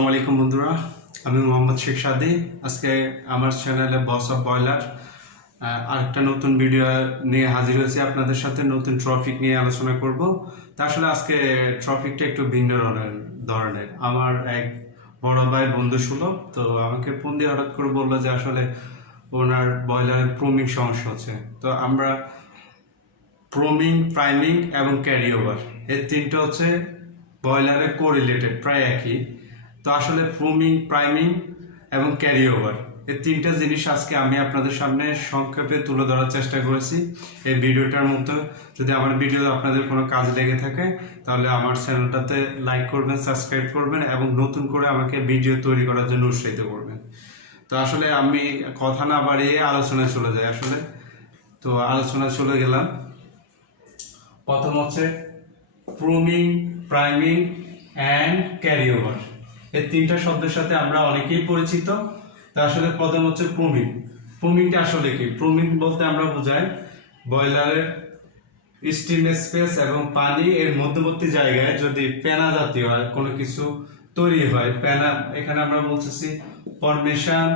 আসসালামু আলাইকুম বন্ধুরা, আমি মোহাম্মদ শেখ সাদি। আজকে আমার চ্যানেলে বস অফ বয়লার আরেকটা নতুন ভিডিও নিয়ে হাজির হয়েছি আপনাদের সাথে। নতুন টপিক নিয়ে আলোচনা করব। তা আসলে আজকে টপিকটা একটু ভিন্ন ধরনের। আমার এক বড় ভাই বন্ধু সুলভ তো আমাকে ফোন দিয়ে হঠাৎ করে বললো যে আসলে ওনার বয়লারের প্রমিং সমস্যা হচ্ছে। তো আমরা প্রমিং, প্রাইমিং এবং ক্যারি ওভার এই তিনটা হচ্ছে বয়লারে কোরিলেটেড, প্রায় একই। তো আসলে প্রুমিং, প্রাইমিং এবং ক্যারি ওভার এই তিনটা জিনিস আজকে আমি আপনাদের সামনে সংক্ষেপে তুলে ধরার চেষ্টা করেছি এই ভিডিওটার মতো। যদি আমার ভিডিও আপনাদের কোনো কাজ লেগে থাকে তাহলে আমার চ্যানেলটাতে লাইক করবেন, সাবস্ক্রাইব করবেন এবং নতুন করে আমাকে ভিডিও তৈরি করার জন্য উৎসাহিত করবেন। তো আসলে আমি কথা না বাড়িয়ে আলোচনায় চলে যাই। তো আলোচনায় চলে গেলাম। প্রথম হচ্ছে প্রুমিং, প্রাইমিং অ্যান্ড ক্যারি ওভার। এই তিনটা শব্দের সাথে আমরা অনেকেই পরিচিত। তো আসলে প্রথম হচ্ছে প্রুমিং। প্রুমিংটা আসলে কি? প্রুমিং বলতে আমরা বোঝাই বয়লারের স্টিম স্পেস এবং পানি এর মধ্যবর্তী জায়গায় যদি ফেনা জাতীয় কোনো কিছু তৈরি হয়, ফেনা, এখানে আমরা বলতেছি formation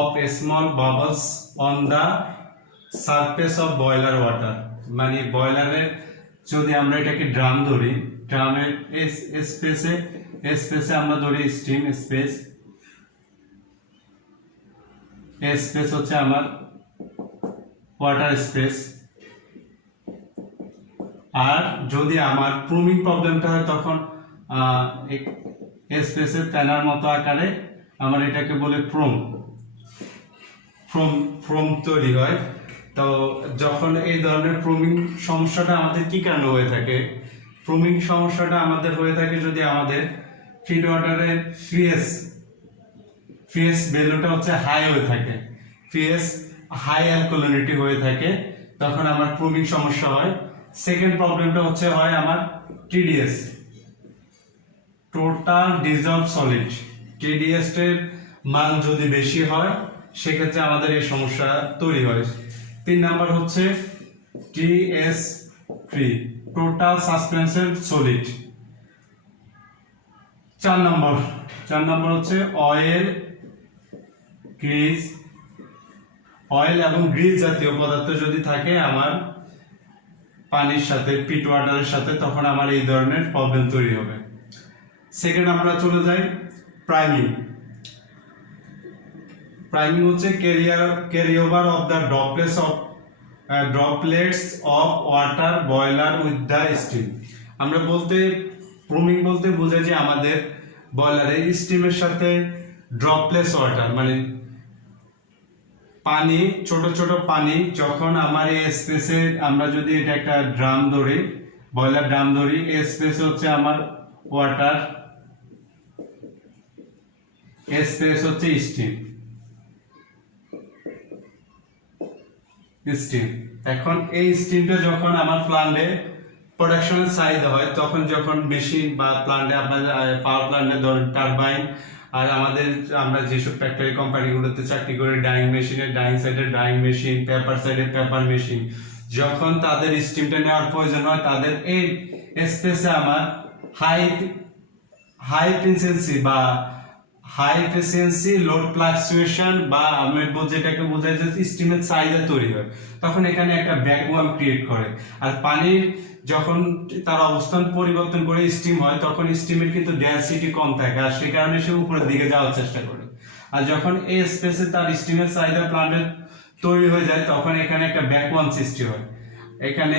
of small bubbles on the surface of boiler water. মানে বয়লারের যদি আমরা এটাকে ড্রাম ধরি, ড্রামের স্পেসে আমরা ধরি স্টিম স্পেস, স্পেস হচ্ছে আমার ওয়াটার স্পেস। আর যদি আমার প্রুমিং প্রবলেমটা হয় তখন স্পেসের ফ্যানার মতো আকারে আমার এটাকে বলে ফ্রম তৈরি হয়। তো যখন এই ধরনের প্রুমিং সমস্যাটা আমাদের কি কারণে হয়ে থাকে? প্রুমিং সমস্যাটা আমাদের হয়ে থাকে যদি আমাদের ফিড ওয়াটারের পিএইচ ভ্যালুটা হচ্ছে হাই হয়ে থাকে, পিএইচ হাই অ্যালকালিনিটি হয়ে থাকে, তখন আমার প্রুমিং সমস্যা হয়। সেকেন্ড প্রবলেমটা হচ্ছে হয় আমার TDS, total dissolved solid. TDS এর মান যদি বেশি হয় সেক্ষেত্রে আমাদের এই সমস্যা তৈরি হয়। 3 নাম্বার হচ্ছে TS3, টোটাল সাসপেনশন সলিড। 4 নম্বর হচ্ছে অয়েল এবং গ্রিজ জাতীয় পদার্থ যদি থাকে আমার পানির সাথে, পিট ওয়াটারের সাথে, তখন আমার এই ধরনের প্রবলেম তৈরি হবে। সেকেন্ড আমরা চলে যাই প্রাইমিং। প্রাইমিং হচ্ছে carry over of the droplets of water boiler with the steam. আমরা প্রুমিং বলতে বোঝাই যে আমাদের বয়লারে স্টিমের সাথে ড্রপলেটস ওয়াটার মানে পানি, ছোট ছোট পানি, যখন আমার এই স্পেসে আমরা যদি এটা একটা ড্রাম ধরি, বয়লার ড্রাম ধরি, এই স্পেস হচ্ছে আমার ওয়াটার, এই স্পেস হচ্ছে স্টিম। এখন এই স্টিমটা যখন আমার প্ল্যান্টে প্রোডাকশনের চাহিদা হয়, তখন যখন মেশিন বা প্ল্যান্টে আপনাদের পাওয়ার প্ল্যান্টে ধরেন টারবাইন, আর আমরা যেসব ফ্যাক্টরি কোম্পানিগুলোতে চাকরি করি, ডাইং মেশিনে ডাইং সাইডে ডাইং মেশিন, পেপার সাইডে পেপার মেশিন, যখন তাদের স্টিমটা নেওয়ার প্রয়োজন হয়, তাদের এই স্পেসে আমার হাই এফিসিয়েন্সি লোড ফ্লাকচুয়েশন বা আমি যেটাকে বোঝাই যে স্টিমের চাহিদা তৈরি হয়, তখন এখানে একটা ভ্যাকুয়াম ক্রিয়েট করে। আর পানির যখন তার অবস্থান পরিবর্তন করে স্টিম হয়, তখন স্টিমের কিন্তু ডেনসিটি কম থাকে, আর সেই কারণে সে উপরের দিকে যাওয়ার চেষ্টা করে। আর যখন এই স্পেসে তার স্টিমের চাহিদা প্ল্যান্টে তৈরি হয়ে যায়, তখন এখানে একটা ভ্যাকুয়াম সৃষ্টি হয়, এখানে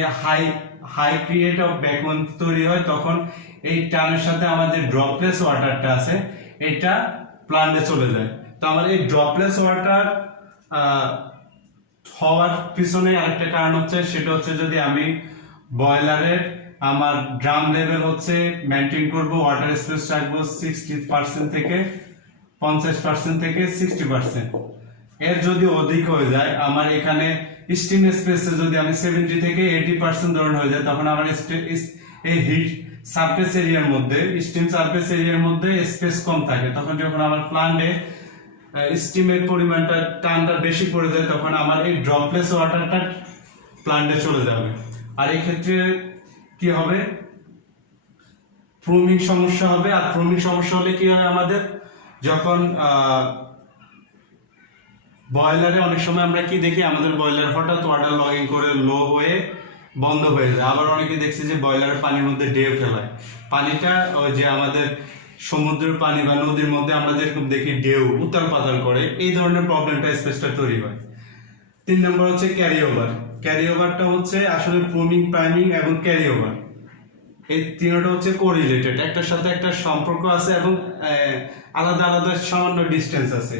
হাই ক্রিয়েট অফ ভ্যাকুয়াম তৈরি হয়। তখন এই টানের সাথে আমাদের ড্রপলেস ওয়াটারটা আছে, এটা প্ল্যান্টে চলে যায়। তো আমার এই ড্রপলেস ওয়াটার হওয়ার পিছনে আরেকটা কারণ হচ্ছে, সেটা হচ্ছে যদি আমি বয়লারের আমার ড্রাম লেভেল হচ্ছে মেনটেন করব, ওয়াটার স্পেস রাখবো 60% থেকে 50% থেকে 60%, এর যদি অধিক হয়ে যায়, আমার এখানে স্টিম স্পেসে যদি আমি 70 থেকে 80% ধরন হয়ে যায়, তখন আমার এই হিট সারফেস এরিয়ার মধ্যে, স্টিম সারফেস এরিয়ার মধ্যে স্পেস কম থাকে। তখন যখন আমার প্ল্যান্টে স্টিমের পরিমাণটা, টানটা বেশি পড়ে যায়, তখন আমার এই ড্রপলেস ওয়াটারটা প্ল্যান্টে চলে যাবে। আর এই ক্ষেত্রে কি হবে? প্রুমিং সমস্যা হবে। আর প্রুমিং সমস্যা হলে কি হয় আমাদের, যখন বয়লারে অনেক সময় আমরা কি দেখি, আমাদের বয়লার হঠাৎ ওয়াটার লগিং করে লো হয়ে বন্ধ হয়ে যায়। আবার অনেকে দেখছি যে বয়লারের পানির মধ্যে ঢেউ ফেলায়, পানিটা ওই যে আমাদের সমুদ্রের পানি বা নদীর মধ্যে আমরা যেরকম দেখি ঢেউ উতাল পাতাল করে, এই ধরনের প্রবলেমটা স্পেসটা তৈরি হয়। 3 নম্বর হচ্ছে ক্যারি ওভার। ক্যারি ওভারটা হচ্ছে আসলে প্রুমিং, প্রাইমিং এবং ক্যারি ওভার, এই তিনটা হচ্ছে কোরিলেটেড, একটার সাথে একটা সম্পর্ক আছে এবং আলাদা আলাদা সামান্য ডিস্টেন্স আছে।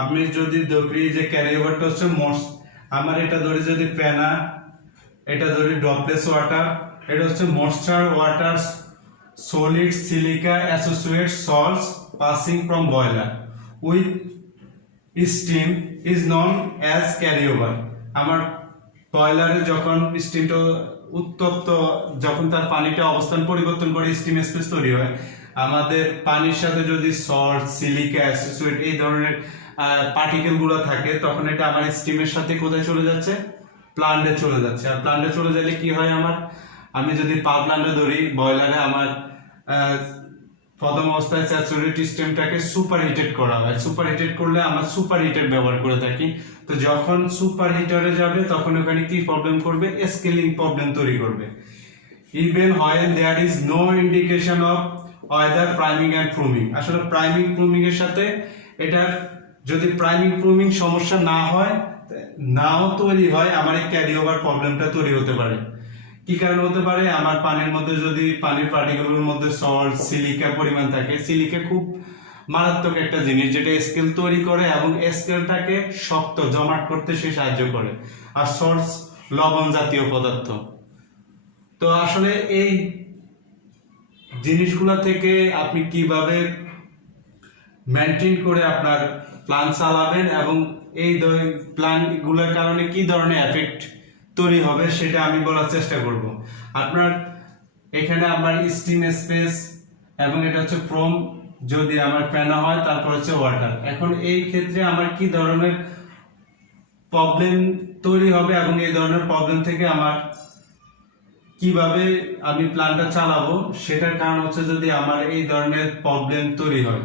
আপনি যদি ধরি যে ক্যারি ওভারটা হচ্ছে আমার এটা ধরি যদি পেনা, এটা ধরি ড্রপলেস ওয়াটার, এটা হচ্ছে moisture water solid silica associate salts passing from boiler with steam is known as carry over. আমার বয়লারে যখন স্টিমটা উত্তপ্ত, যখন তার পানিটা অবস্থান পরিবর্তন করে স্টিম স্পেস তৈরি হয়, আমাদের পানির সাথে যদি সল্ট, সিলিকা অ্যাসোসিয়েট এই ধরনের পার্টিকেল গুলো থাকে, তখন এটা আমার স্টিমের সাথে কোথায় চলে যাচ্ছে, প্লান্টে চলে যাচ্ছে। আর প্লান্টে চলে গেলে কি হয়, আমি যদি পাওয়ার প্লান্টে ধরি, বয়লারে আমার প্রথম অবস্থায় স্যাচুরেট স্টিমটাকে সুপার হিটেড করা হয়। সুপার হিটেড করলে আমরা সুপার হিটার ব্যবহার করে থাকি। তো যখন সুপার হিটারে যাবে তখন ওখানে কি প্রবলেম করবে, স্কেলিং প্রবলেম তৈরি করবে। Even when there is no indication of either priming and pruning. আসলে প্রাইমিং প্রুমিং এর সাথে এটার যদি প্রাইমিং প্রুমিং সমস্যা না হয়, নাও তৈরি হয়, আমার এই ক্যারি ওভার প্রবলেমটা তৈরি হতে পারে। কি কারণে হতে পারে, আমার পানির মধ্যে যদি পানির পার্টিকেলের মধ্যে সল্ট, সিলিকা পরিমাণ থাকে। সিলিকা খুব মারাত্মক একটা জিনিস যেটা স্কেল তৈরি করে এবং স্কেলটাকে শক্ত জমাট করতে সে সাহায্য করে। আর সল্ট লবণ জাতীয় পদার্থ। তো আসলে এই জিনিসগুলা থেকে আপনি কিভাবে মেনটেন করে আপনার প্ল্যান চালাবেন এবং এই প্ল্যানগুলোর কারণে কি ধরনের এফেক্ট তৈরি হবে সেটা আমি বলার চেষ্টা করব। আপনার এখানে আমার স্টিম স্পেস এবং এটা হচ্ছে প্রোম, যদি আমার প্যানা হয়, তারপর হচ্ছে ওয়াটার। এখন এই ক্ষেত্রে আমার কি ধরনের প্রবলেম তৈরি হবে এবং এই ধরনের প্রবলেম থেকে আমার কিভাবে আমি প্ল্যানটা চালাবো, সেটার কারণ হচ্ছে যদি আমার এই ধরনের প্রবলেম তৈরি হয়।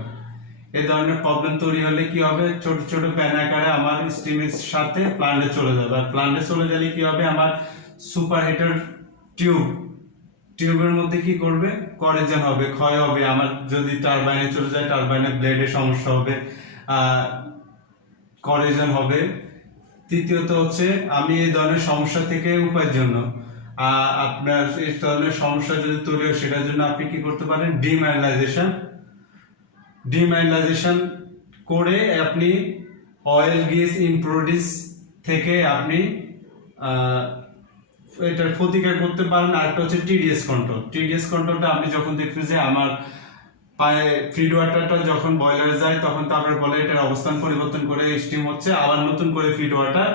এই ধরনের প্রবলেম তৈরি হলে কি হবে, ছোট ছোট প্যান আকারে আমার স্টিমের সাথে প্লান্টে চলে যাবে। আর প্লান্টে চলে গেলে কি হবে, আমার সুপার হিটার টিউবের মধ্যে কি করবে, করেজেন হবে, ক্ষয় হবে। আমার যদি টারবাইনে চলে যায়, টারবাইনের ব্লেডের সমস্যা হবে, করেজেন হবে। তৃতীয়ত হচ্ছে আমি এই ধরনের সমস্যা থেকে উপায়ের জন্য, আপনার এই ধরনের সমস্যা যদি তৈরি হয়, সেটার জন্য আপনি কি করতে পারেন, ডিমাইনালাইজেশন করে আপনি অয়েল গ্যাস ইম্প্রোডিউস থেকে আপনি এটার প্রতিকার করতে পারেন। আরেকটা হচ্ছে টিডিএস কন্ট্রোল। টিডিএস কন্ট্রোলটা আপনি যখন দেখবেন যে আমার ফিড ওয়াটারটা যখন বয়লারে যায়, তখন তারপরে বলে এটার অবস্থান পরিবর্তন করে স্টিম হচ্ছে, আবার নতুন করে ফিড ওয়াটার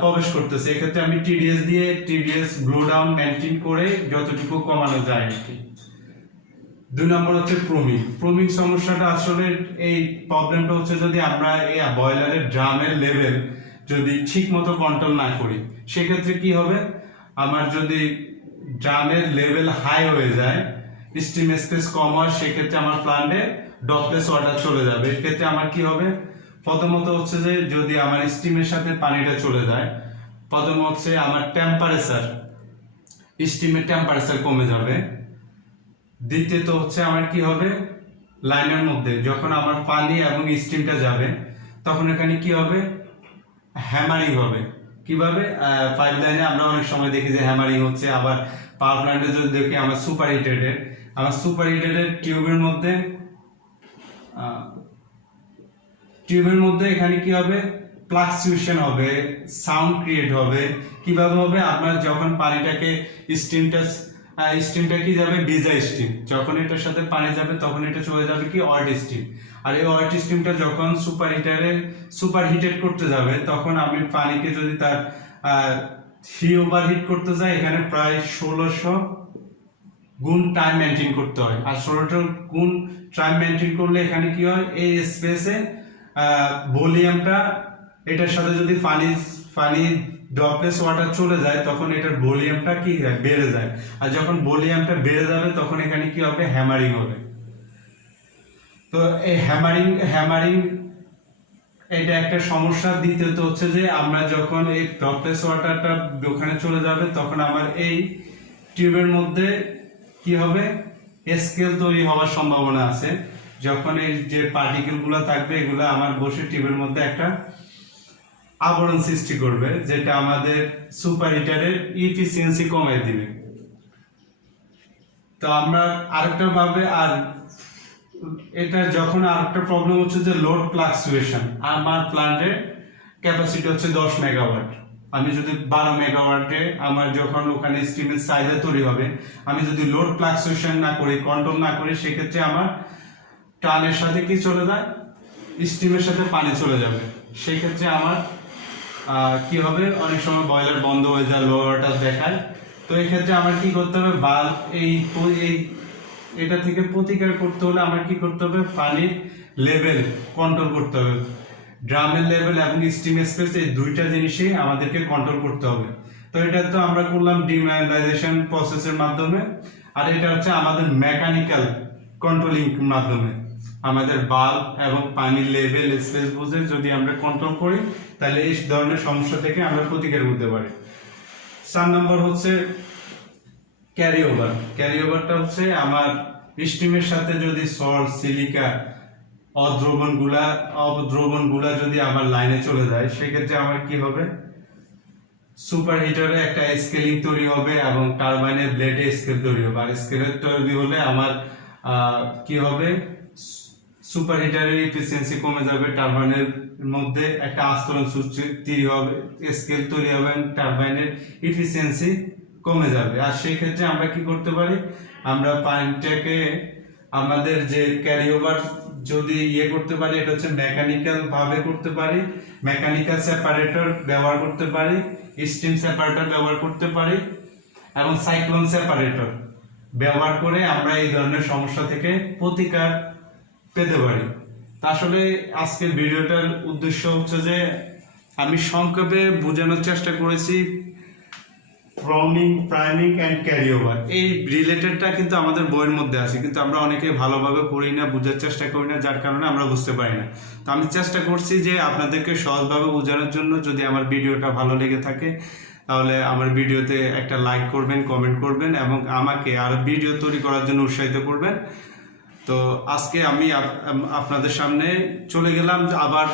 প্রবেশ করতেছে। এক্ষেত্রে আমি টিডিএস ব্লো ডাউন মেনটেন করে যতটুকু কমানো যায় আর কি। 2 নম্বর হচ্ছে প্রুমিং সমস্যাটা। আসলে এই প্রবলেমটা হচ্ছে যদি আমরা এই বয়লারের ড্রামের লেভেল যদি ঠিক মতো কন্ট্রোল না করি, সেক্ষেত্রে কি হবে, আমার যদি ড্রামের লেভেল হাই হয়ে যায়, স্টিম স্পেস কম হয়, সেক্ষেত্রে আমার প্ল্যান্টে ড্রপলেস ওয়াটার চলে যাবে। এক্ষেত্রে আমার কি হবে, প্রথমত হচ্ছে যে যদি আমার স্টিমের সাথে পানিটা চলে যায়, প্রথম হচ্ছে আমার স্টিমের টেম্পারেচার কমে যাবে। দ্বিতীয়ত হচ্ছে আমার কি হবে, লাইনের মধ্যে যখন আমার পানি এবং স্টিমটা যাবে, তখন এখানে কি হবে, হ্যামারিং হবে। কিভাবে, পাইপ লাইনে আমরা অনেক সময় দেখি যে হ্যামারিং হচ্ছে। আবার পাওয়ার প্ল্যান্টে যদি দেখি আমার সুপার হিটেডের টিউবের মধ্যে এখানে কি হবে, ফ্লাকচুয়েশন হবে, সাউন্ড ক্রিয়েট হবে। কিভাবে হবে, আপনার যখন পানিটাকে স্টিমটা কি যাবে, ভিজা স্টিম, যখন এটার সাথে পানি যাবে তখন এটা চলে যাবে কি ওয়াট স্টিম। আর এই ওয়াট স্টিমটা যখন সুপার হিটেড করতে যাবে, তখন আমি পানিকে যদি তার ওভারহিট করতে যাই, এখানে প্রায় 1600 গুণ টাইম মেনটেন করতে হয়। আর 1600 গুণ টাইম মেনটেন করলে এখানে কি হয়, এই স্পেসে ভলিউমটা এটার সাথে যদি পানি ড্রপলেস ওয়াটার চলে যায় তখন এটার ভলিউমটা কি হয়, বেড়ে যায়। আর যখন ভলিউমটা বেড়ে যাবে তখন এখানে কি হবে, হ্যামারিং হবে। তো এই হ্যামারিং এটা একটা সমস্যা। দ্বিতীয়ত হচ্ছে যে আমরা যখন এই ড্রপলেস ওয়াটারটা ওখানে চলে যাবে তখন আমার এই টিউবের মধ্যে কি হবে, স্কেল তৈরি হওয়ার সম্ভাবনা আছে। যখন এই যে পার্টিকেল গুলো থাকবে এগুলো আমার বসে টিউবের মধ্যে একটা আবরণ সৃষ্টি করবে, যেটা আমাদের সুপার হিটারের ইফিসিয়েন্সি কমিয়ে দিবে। তো আমরা আরেকটা ভাবে, আর এটা যখন আরেকটা প্রবলেম হচ্ছে যে লোড ফ্লাকচুয়েশন। আমার প্ল্যান্টের ক্যাপাসিটি হচ্ছে 10 মেগাওয়াট। আমি যদি 12 মেগাওয়াটে আমার যখন ওখানে স্টিমের চাহিদা তৈরি হবে, আমি যদি লোড ফ্লাকচুয়েশন না করি, কন্ট্রোল না করি, সেক্ষেত্রে আমার টানের সাথে কি চলে যায়, স্টিমের সাথে পানি চলে যাবে। সেই ক্ষেত্রে আমার কি হবে, অনেক সময় বয়লার বন্ধ হয়ে যায়, লো ওয়াটার দেখায়। তো এই ক্ষেত্রে আমার কি করতে হবে, বাল্ব এটা থেকে প্রতিকার করতে হলে আমার কি করতে হবে, পানির লেভেল কন্ট্রোল করতে হবে। ড্রামের লেভেল এবং স্টিম স্পেস, এই দুইটা জিনিসই আমাদেরকে কন্ট্রোল করতে হবে। তো এটা তো আমরা করলাম ডিমিনারাইজেশন প্রসেসের মাধ্যমে, আর এটা হচ্ছে আমাদের মেকানিক্যাল কন্ট্রোলিং মাধ্যমে। আমাদের বাল্ব এবং পানির লেভেল স্পেস বুঝে যদি আমরা কন্ট্রোল করি, তাহলে এই ধরনের সমস্যা থেকে আমরা প্রতিকার করতে পারি। 4 নম্বর হচ্ছে ক্যারি ওভার। ক্যারি ওভারটা হচ্ছে আমার স্টিমের সাথে যদি সল্ট, সিলিকা, অদ্রবণগুলা যদি আমার লাইনে চলে যায়, সেক্ষেত্রে আমার কি হবে, সুপার হিটারে একটা স্কেলিং তৈরি হবে এবং টারবাইনের ব্লেডে স্কেল তৈরি হবে। আর স্কেলের তৈরি হলে আমার কি হবে, সুপার হিটারের এফিসিয়েন্সি কমে যাবে, টারবাইনের মধ্যে একটা আস্তরণ তৈরি হবে, স্কেল তৈরি হবে, টারবাইনের এফিসিয়েন্সি কমে যাবে। আর সেই ক্ষেত্রে আমরা কি করতে পারি, আমরা পানিটাকে আমাদের যে ক্যারি ওভার যদি করতে পারি, এটা হচ্ছে মেকানিক্যাল ভাবে করতে পারি। মেকানিক্যাল সেপারেটর ব্যবহার করতে পারি, স্টিম সেপারেটর ব্যবহার করতে পারি এবং সাইক্লোন সেপারেটর ব্যবহার করে আমরা এই ধরনের সমস্যা থেকে প্রতিকার পেতে পারি। আসলে আজকের ভিডিওটার উদ্দেশ্য হচ্ছে যে আমি সংক্ষেপে বোঝানোর চেষ্টা করেছি প্রমিং, প্রাইমিং এন্ড ক্যারি ওভার। এই রিলেটেডটা কিন্তু আমাদের বইয়ের মধ্যে আছে, কিন্তু আমরা অনেকে ভালোভাবে পড়ি না, বোঝার চেষ্টা করি না, যার কারণে আমরা বুঝতে পারি না। তো আমি চেষ্টা করছি যে আপনাদেরকে সহজভাবে বোঝানোর জন্য। যদি আমার ভিডিওটা ভালো লেগে থাকে তাহলে আমার ভিডিওতে একটা লাইক করবেন, কমেন্ট করবেন এবং আমাকে আর ভিডিও তৈরি করার জন্য উৎসাহিত করবেন। তো আজকে আমি আপনাদের সামনে চলে গেলাম, আবার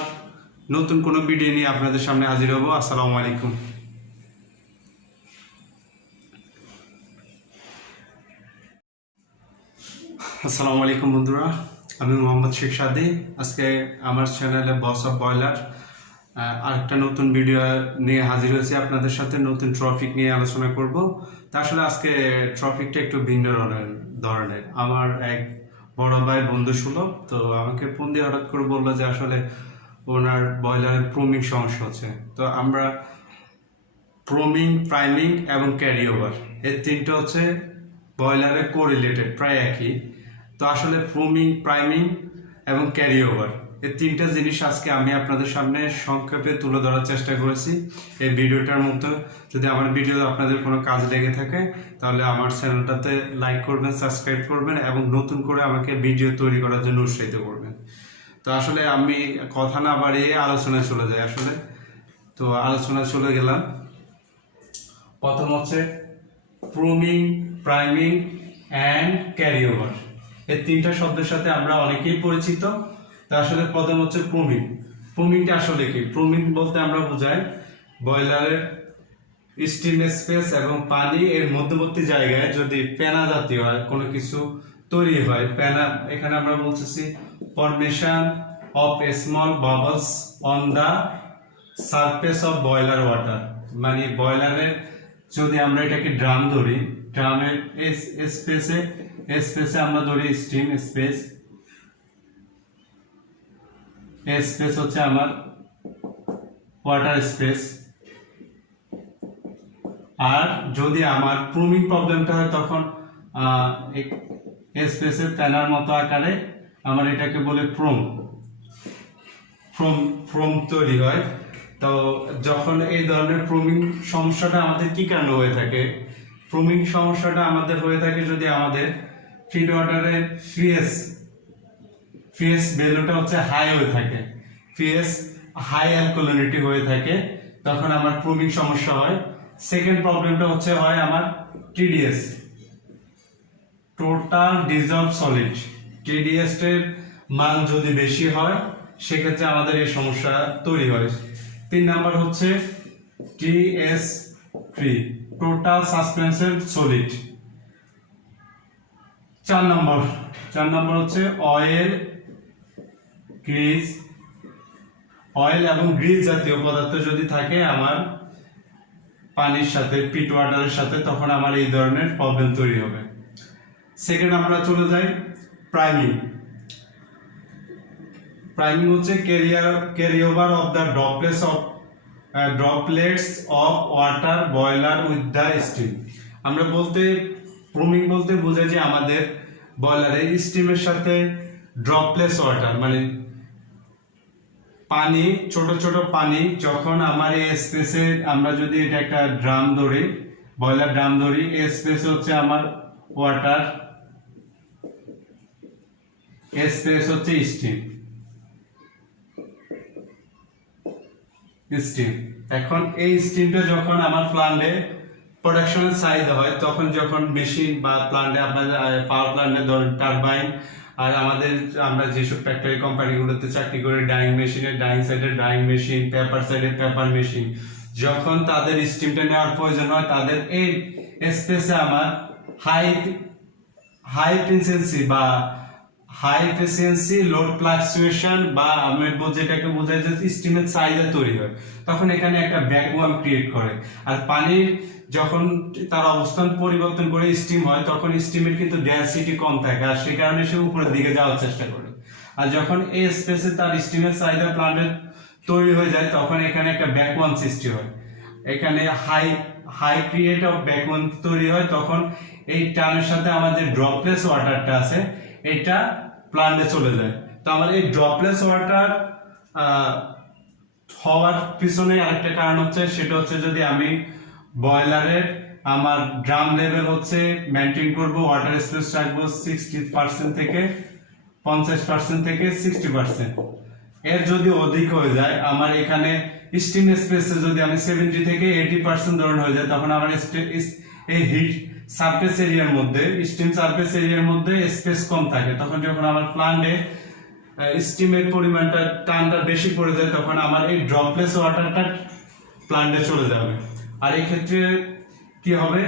নতুন কোনো ভিডিও নিয়ে আপনাদের সামনে হাজির হব। আসসালামু আলাইকুম। আসসালামু আলাইকুম বন্ধুরা, আমি মোহাম্মদ শেখ সাদি। আজকে আমার চ্যানেলে বস অফ বয়লার আরেকটা নতুন ভিডিও নিয়ে হাজির হয়েছি আপনাদের সাথে। নতুন টপিক নিয়ে আলোচনা করব। তা আসলে আজকে টপিকটা একটু ভিন্ন ধরনের। আমার এক বড় ভাই বন্ধু সুলভ, তো আমাকে ফোন দিয়ে হঠাৎ করে বললো যে আসলে ওনার বয়লারের প্রমিং সমস্যা হচ্ছে। তো আমরা প্রমিং, প্রাইমিং এবং ক্যারি ওভার, এই তিনটা হচ্ছে বয়লারে কোরিলেটেড, প্রায় একই। তো আসলে প্রমিং, প্রাইমিং এবং ক্যারি ওভার, এই তিনটা জিনিস আজকে আমি আপনাদের সামনে সংক্ষেপে তুলে ধরার চেষ্টা করেছি এই ভিডিওটার মধ্যে। যদি আমার ভিডিও আপনাদের কোনো কাজ লেগে থাকে তাহলে আমার চ্যানেলটাতে লাইক করবেন, সাবস্ক্রাইব করবেন এবং নতুন করে আমাকে ভিডিও তৈরি করার জন্য উৎসাহিত করবেন। তো আসলে আমি কথা না বাড়িয়ে আলোচনায় চলে যাই আসলে। তো আলোচনায় চলে গেলাম। প্রথম হচ্ছে প্রমিং, প্রাইমিং অ্যান্ড ক্যারি ওভার। এই তিনটা শব্দের সাথে আমরা অনেকেই পরিচিত। তা আসলে প্রথম হচ্ছে প্রমিং। প্রমিংটা আসলে কি? প্রমিং বলতে আমরা বোঝাই বয়লারের স্টিম স্পেস এবং পানি এর মধ্যবর্তী জায়গায় যদি ফেনা জাতীয় কোনো কিছু তৈরি হয়, ফেনা, এখানে আমরা বলতেছি formation of small bubbles on the surface of boiler water. মানে বয়লারের যদি আমরা এটাকে ড্রাম ধরি, ড্রামের স্পেসে আমরা ধরি স্টিম স্পেস, স্পেস হচ্ছে আমার ওয়াটার স্পেস। আর যদি আমার প্রমিং প্রবলেমটা হয় তখন স্পেসের ফেনার মতো আকারে আমার এটাকে বলে ফ্রোম তৈরি হয়। তো যখন এই ধরনের প্রুমিং সমস্যাটা আমাদের কি কারণে হয়ে থাকে, প্রুমিং সমস্যাটা আমাদের হয়ে থাকে যদি আমাদের ফিড ওয়াটারের পিএইচ ভ্যালুটা হচ্ছে হাই হয়ে থাকে, পিএইচ হাই অ্যালকালিনিটি হয়ে থাকে, তখন আমার প্রুমিং সমস্যা হয়। সেকেন্ড প্রবলেমটা হচ্ছে হয় আমার TDS, total dissolved solid, TDS এর মান যদি বেশি হয় সেক্ষেত্রে আমাদের এই সমস্যা তৈরি হয়। 3 নাম্বার হচ্ছে টিএস ফ্রি, টোটাল সাসপেন্সেড সলিড। 4 নম্বর হচ্ছে অয়েল এবং গ্রিজ জাতীয় পদার্থ যদি থাকে আমার পানির সাথে, পিট ওয়াটারের সাথে, তখন আমার এই ধরনের প্রবলেম তৈরি হবে। সেকেন্ড আমরা চলে যাই প্রাইমিং হচ্ছে carry over of the droplets of water boiler with the steam. আমরা প্রুমিং বলতে বোঝায় যে আমাদের বয়লারে স্টিমের সাথে ড্রপলেটস ওয়াটার মানে পানি, ছোট ছোট পানি যখন আমার এই স্পেসে, আমরা যদি এটা একটা ড্রাম ধরি, বয়লার ড্রাম ধরি, এই স্পেসে হচ্ছে আমার ওয়াটার, এই স্পেস হচ্ছে স্টিম। এখন এই স্টিমটা যখন আমার প্ল্যান্টে প্রোডাকশনের চাহিদা হয়, তখন যখন মেশিন বা প্ল্যান্টে আপনাদের পাওয়ার প্ল্যান্টে ধরেন টারবাইন, আর আমরা যেসব ফ্যাক্টরি কোম্পানিগুলোতে চাকরি করি, ডাইং মেশিনে ডাইং সাইডে ডাইং মেশিন, পেপার সাইডে পেপার মেশিন, যখন তাদের স্টিমটা নেওয়ার প্রয়োজন হয়, তাদের এই স্পেসে আমার হাই এফিসিয়েন্সি লোড ফ্লাকচুয়েশন বা আমি যেটাকে বোঝাই যে স্টিমের চাহিদা তৈরি হয়, তখন এখানে একটা ভ্যাকুয়াম ক্রিয়েট করে। আর পানির যখন তার অবস্থান পরিবর্তন করে স্টিম হয়, তখন স্টিমের কিন্তু ডেনসিটি কম থাকে, আর সে কারণে সে উপরের দিকে যাওয়ার চেষ্টা করে। আর যখন এই স্পেসে তার স্টিমের চাহিদা প্ল্যান্টে তৈরি হয়ে যায়, তখন এখানে একটা ভ্যাকুয়াম সৃষ্টি হয়, এখানে হাই ক্রিয়েট অফ ভ্যাকুয়াম তৈরি হয়। তখন এই টানের সাথে আমার যে ড্রপলেস ওয়াটারটা আছে এটা প্ল্যান্টে চলে যায়। তো আমার এই ড্রপলেস ওয়াটার হওয়ার পিছনে আরেকটা কারণ হচ্ছে, সেটা হচ্ছে যদি আমি বয়লারের আমার ড্রাম লেভেল হচ্ছে মেনটেন করব, ওয়াটার স্পেস রাখবো 60% থেকে 50% থেকে 60%, এর যদি অধিক হয়ে যায়, আমার এখানে স্টিম স্পেসে যদি আমি 70 থেকে 80% ধরন হয়ে যায়, তখন আমার এই হিট সারফেস এরিয়ার মধ্যে, স্টিম সারফেস এরিয়ার মধ্যে স্পেস কম থাকে, তখন যখন আমার প্ল্যান্টে স্টিমের পরিমাণটা টানটা বেশি পড়ে যায়, তখন আমার এই ড্রপলেস ওয়াটারটা প্ল্যান্টে চলে যাবে। আর এই ক্ষেত্রে কি হবে,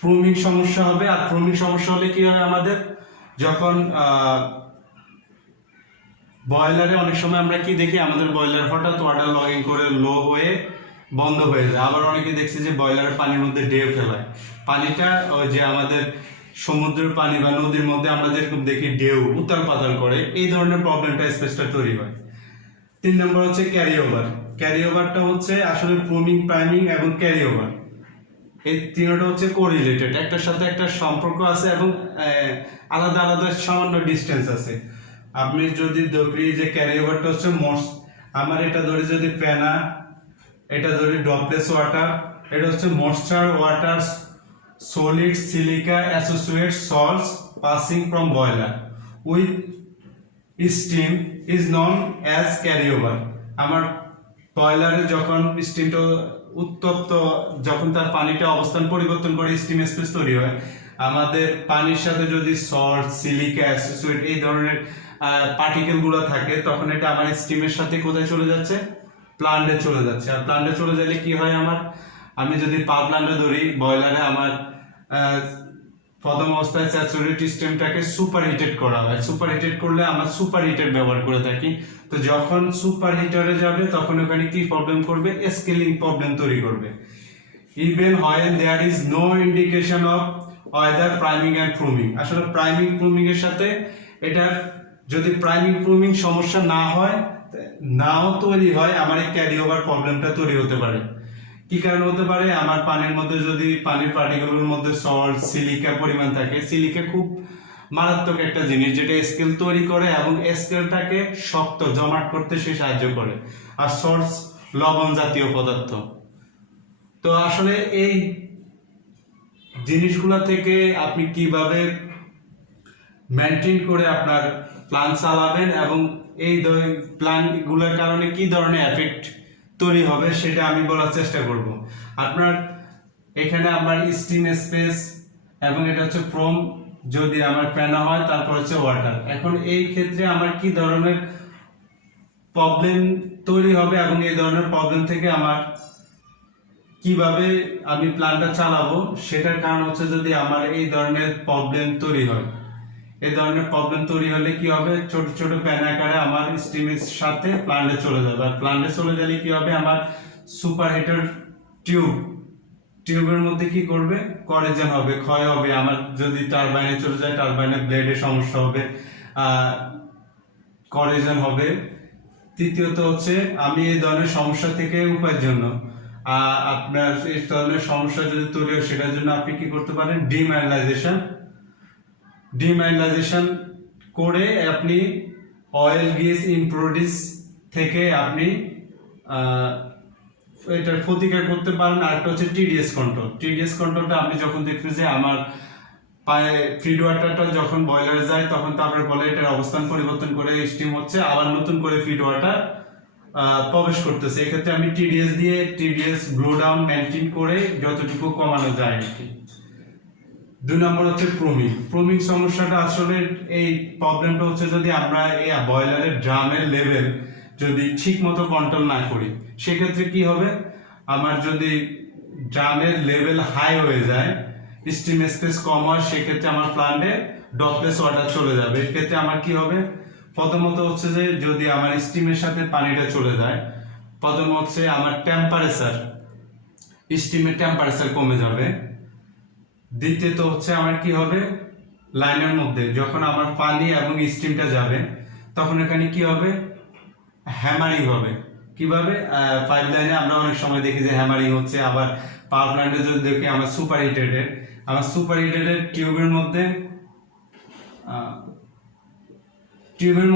প্রুমিং সমস্যা হবে। আর প্রুমিং সমস্যা হলে কি হয়, আমাদের যখন বয়লারে অনেক সময় আমরা কি দেখি, আমাদের বয়লার হঠাৎ ওয়াটার লগিং করে লো হয়ে বন্ধ হয়ে যায়। আবার অনেকে দেখছি যে বয়লারের পানির মধ্যে ঢেউ ফেলায়, পানিটা ওই যে আমাদের সমুদ্রের পানি বা নদীর মধ্যে আমরা যেরকম দেখি ঢেউ উত্তাল পাতাল করে, এই ধরনের প্রবলেমটা স্পেসটা তৈরি হয়। 3 নম্বর হচ্ছে ক্যারি ওভারটা হচ্ছে আসলে প্রুমিং, প্রাইমিং এবং ক্যারি ওভার, এই তিনটা হচ্ছে কোরিলেটেড, একটার সাথে একটা সম্পর্ক আছে এবং আলাদা আলাদা সামান্য ডিস্টেন্স আছে। আপনি যদি ধরি যে ক্যারি ওভারটা হচ্ছে আমার এটা ধরি যদি পেনা, এটা ধরি ড্রপলেস ওয়াটার, এটা হচ্ছে moisture water solid silica associate salts passing from boiler with steam is known as carry over. আমার বয়লারে যখন স্টিমটা উত্তপ্ত, যখন তার পানিটা অবস্থান পরিবর্তন করে স্টিম স্পেস তৈরি হয়, আমাদের পানির সাথে যদি সল্ট, সিলিকা অ্যাসোসিয়েট এই ধরনের পার্টিকেল গুলো থাকে, তখন এটা আমার স্টিমের সাথে কোথায় চলে যাচ্ছে, প্ল্যান্টে চলে যাচ্ছে। আর প্ল্যান্টে চলে গেলে কি হয়, আমি যদি পাওয়ার প্ল্যান্টে ধরি, বয়লারে আমার প্রথম অবস্থায় স্যাচুরেটেড সিস্টেমটাকে সুপার হিটেড করা হয়। সুপার হিটেড করলে আমরা সুপার হিটার ব্যবহার করে থাকি। তো যখন সুপার হিটারে যাবে, তখন ওখানে কি প্রবলেম করবে, স্কেলিং প্রবলেম তৈরি করবে। Even when there is no indication of either priming and pruning. আসলে প্রাইমিং প্রুমিং এর সাথে এটা যদি প্রাইমিং প্রুমিং সমস্যা নাও তৈরি হয়, আমার এই ক্যারি ওভার প্রবলেমটা তৈরি হতে পারে। কি কারণে হতে পারে, আমার পানির মধ্যে যদি পানির পার্টিকেলের মধ্যে সল্ট, সিলিকা পরিমাণ থাকে, সিলিকা খুব মারাত্মক একটা জিনিস, যেটা স্কেল তৈরি করে এবং স্কেলটাকে শক্ত জমাট করতে সে সাহায্য করে। আর সল্টস লবণ জাতীয় পদার্থ। তো আসলে এই জিনিসগুলো থেকে আপনি কিভাবে মেনটেন করে আপনার প্ল্যান চালাবেন এবং এই প্ল্যানগুলোর কারণে কি ধরনের এফেক্ট তৈরি হবে সেটা আমি বলার চেষ্টা করব। আপনার এখানে আমার স্টিম স্পেস এবং এটা হচ্ছে প্রোম, যদি আমার প্যানা হয়, তারপর হচ্ছে ওয়াটার। এখন এই ক্ষেত্রে আমার কি ধরনের প্রবলেম তৈরি হবে এবং এই ধরনের প্রবলেম থেকে আমার কিভাবে আমি প্ল্যানটা চালাবো, সেটার কারণ হচ্ছে যদি আমার এই ধরনের প্রবলেম তৈরি হয়। এই ধরনের প্রবলেম তৈরি হলে কি হবে, ছোট ছোট প্যান আকারে আমার স্টিমের সাথে প্ল্যান্টে চলে যাবে। আর প্ল্যান্টে চলে গেলে কি হবে, আমার সুপার হিটার টিউবের মধ্যে কি করবে, করেজেন হবে, ক্ষয় হবে। আমার যদি টারবাইনে চলে যায়, টারবাইনের ব্লেডের সমস্যা হবে, করেজেন হবে। তৃতীয়ত হচ্ছে আমি এই ধরনের সমস্যা থেকে উপায়ের জন্য আপনার এই ধরনের সমস্যা যদি তৈরি হয়, সেটার জন্য আপনি কি করতে পারেন, ডিমাইনালাইজেশন করে আপনি অয়েল গ্রিস ইম্প্রোডিউস থেকে আপনি এটার প্রতিকার করতে পারেন। আরেকটা হচ্ছে টিডিএস কন্ট্রোলটা আপনি যখন দেখবেন যে আমার ফিড ওয়াটারটা যখন বয়লারে যায়, তখন তারপরে বলে এটার অবস্থান পরিবর্তন করে স্টিম হচ্ছে, আবার নতুন করে ফিড ওয়াটার প্রবেশ করতেছে। এক্ষেত্রে আমি টিডিএস ব্লো ডাউন মেনটেন করে যতটুকু কমানো যায় আর কি। 2 নম্বর হচ্ছে প্রোমিং সমস্যাটা। আসলে এই প্রবলেমটা হচ্ছে যদি আমরা এই বয়লারের ড্রামের লেভেল যদি ঠিক মতো কন্ট্রোল না করি, সেক্ষেত্রে কি হবে, আমার যদি ড্রামের লেভেল হাই হয়ে যায়, স্টিম স্পেস কম হয়, সেক্ষেত্রে আমার প্ল্যান্টে ড্রপলেস ওয়াটার চলে যাবে। এক্ষেত্রে আমার কি হবে, প্রথমত হচ্ছে যে যদি আমার স্টিমের সাথে পানিটা চলে যায়, প্রথম হচ্ছে আমার স্টিমের টেম্পারেচার কমে যাবে। দ্বিতীয়ত হচ্ছে আমার কি হবে, লাইনের মধ্যে যখন আমার পানি এবং স্টিমটা যাবে, তখন এখানে কি হবে, হ্যামারিং হবে। কিভাবে, পাইপ লাইনে আমরা অনেক সময় দেখি যে হ্যামারিং হচ্ছে। আবার পাওয়ার প্ল্যান্টে যদি দেখি আমার সুপার হিটেডের টিউবের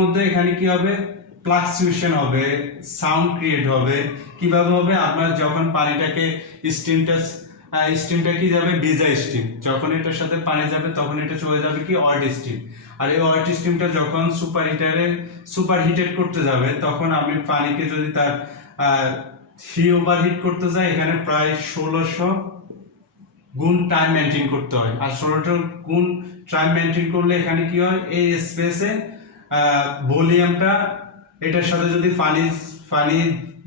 মধ্যে এখানে কি হবে, ফ্লাকচুয়েশন হবে, সাউন্ড ক্রিয়েট হবে। কিভাবে হবে, আপনার যখন পানিটাকে স্টিমটা কি যাবে, ভিজা স্টিম, যখন এটার সাথে পানি যাবে তখন এটা চলে যাবে কি ওয়াট স্টিম। আর এই ওয়াট স্টিমটা যখন সুপার হিটেড করতে যাবে, তখন আমি পানিকে যদি তার ওভারহিট করতে যাই, এখানে প্রায় 1600 গুণ টাইম মেনটেন করতে হয়। আর 1600 গুণ টাইম মেনটেন করলে এখানে কি হয়, এই স্পেসে ভলিউমটা, এটার সাথে যদি পানি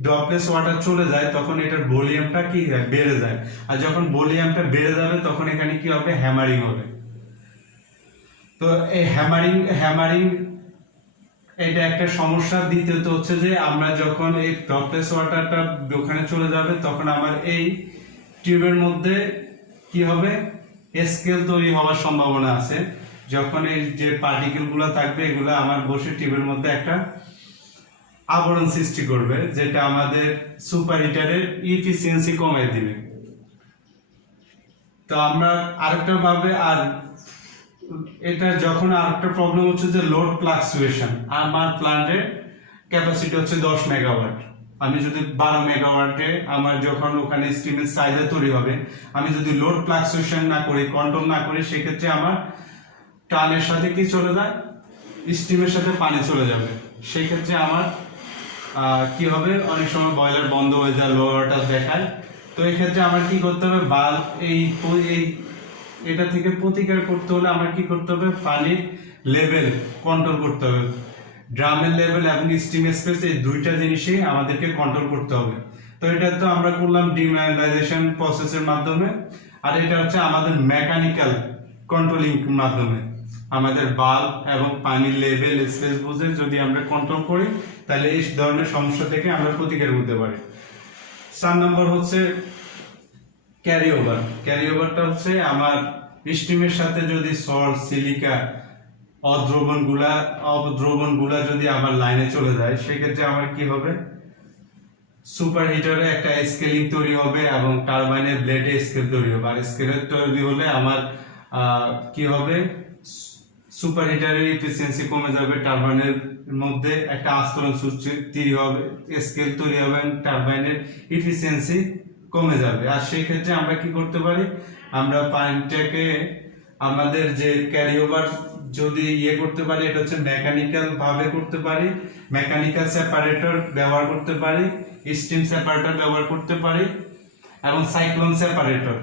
ড্রপলেস ওয়াটার চলে যায়, তখন এটার ভলিউমটা কি বেড়ে যায়। আর যখন ভলিউমটা বেড়ে যাবে, তখন এখানে কি হবে, হ্যামারিং হবে। তো এই হ্যামারিং এটা একটা সমস্যা। দ্বিতীয়ত হচ্ছে যে আমরা যখন এই ড্রপলেস ওয়াটারটা ওখানে চলে যাবে, তখন আমার এই টিউবের মধ্যে কি হবে, স্কেল তৈরি হওয়ার সম্ভাবনা আছে। যখন এই যে পার্টিকেল গুলো থাকবে, এগুলো আমার বসে টিউবের মধ্যে একটা আবরণ সৃষ্টি করবে, যেটা আমাদের সুপার হিটারের ইফিসিয়েন্সি কমিয়ে দিবে। তো আমরা আরেকটা ভাবে, আর এটা যখন আরেকটা প্রবলেম হচ্ছে যে লোড ফ্লাকচুয়েশন। আমার প্ল্যান্টের ক্যাপাসিটি হচ্ছে 10 মেগাওয়াট। আমি যদি 12 মেগাওয়াটে আমার যখন ওখানে স্টিমের সাইজে তৈরি হবে, আমি যদি লোড ফ্লাকচুয়েশন না করি, কন্ট্রোল না করি, সেক্ষেত্রে আমার টানের সাথে কি চলে যায়, স্টিমের সাথে পানি চলে যাবে। সেই ক্ষেত্রে আমার কি হবে, অনেক সময় বয়লার বন্ধ হয়ে যায়, লো ওয়াটার দেখায়। তো এই ক্ষেত্রে আমার কি করতে হবে, বাল্ব এটা থেকে প্রতিকার করতে হলে আমার কি করতে হবে, পানির লেভেল কন্ট্রোল করতে হবে। ড্রামের লেভেল এবং স্টিম স্পেস, এই দুইটা জিনিসই আমাদেরকে কন্ট্রোল করতে হবে। তো এটা তো আমরা করলাম ডিমিনারাইজেশন প্রসেসের মাধ্যমে। আর এটা হচ্ছে আমাদের মেকানিক্যাল কন্ট্রোলিং মাধ্যমে। আমাদের বাল্ব এবং পানির লেভেল স্পেস বুঝে যদি আমরা কন্ট্রোল করি, তাহলে এই ধরনের সমস্যা থেকে আমরা প্রতিকার করতে পারি। 4 নম্বর হচ্ছে ক্যারিওভারটা হচ্ছে আমার স্টিমের সাথে যদি সল্ট, সিলিকা, অদ্রবণগুলা যদি আমার লাইনে চলে যায়, সেক্ষেত্রে আমার কি হবে, সুপার হিটারে একটা স্কেলিং তৈরি হবে এবং টারবাইনের ব্লেডে স্কেল তৈরি হবে। আর স্কেলের তৈরি হলে আমার কি হবে, সুপার হিটারের এফিসিয়েন্সি কমে যাবে, টারবাইনের মধ্যে একটা আস্তরণ সূচি তৈরি হবে, স্কেল তৈরি হবে, টারবাইনের এফিসিয়েন্সি কমে যাবে। আর সেই ক্ষেত্রে আমরা কি করতে পারি, আমরা পানিটাকে আমাদের যে ক্যারি ওভার যদি করতে পারি, এটা হচ্ছে মেকানিক্যাল ভাবে করতে পারি, মেকানিক্যাল সেপারেটর ব্যবহার করতে পারি, স্টিম সেপারেটর ব্যবহার করতে পারি এবং সাইক্লোন সেপারেটর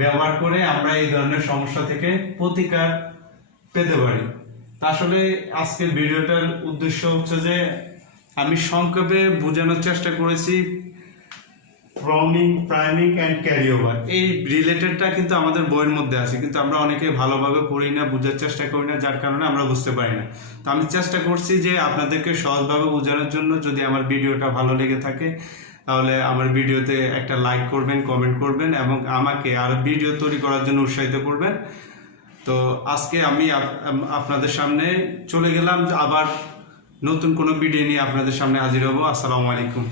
ব্যবহার করে আমরা এই ধরনের সমস্যা থেকে প্রতিকার পেতে পারি। তা আসলে আজকের ভিডিওটার উদ্দেশ্য হচ্ছে যে আমি সংক্ষেপে বোঝানোর চেষ্টা করেছি প্রাইমিং অ্যান্ড ক্যারি ওভার, এই রিলেটেডটা কিন্তু আমাদের বইয়ের মধ্যে আছে, কিন্তু আমরা অনেকে ভালোভাবে পড়ি না, বোঝার চেষ্টা করি না, যার কারণে আমরা বুঝতে পারি না। তো আমি চেষ্টা করছি যে আপনাদেরকে সহজভাবে বোঝানোর জন্য। যদি আমার ভিডিওটা ভালো লেগে থাকে তাহলে আমার ভিডিওতে একটা লাইক করবেন, কমেন্ট করবেন এবং আমাকে আর ভিডিও তৈরি করার জন্য উৎসাহিত করবেন। তো আজকে আমি আপনাদের সামনে চলে গেলাম, আবার নতুন কোনো ভিডিও নিয়ে আপনাদের সামনে হাজির হব। আসসালামু আলাইকুম।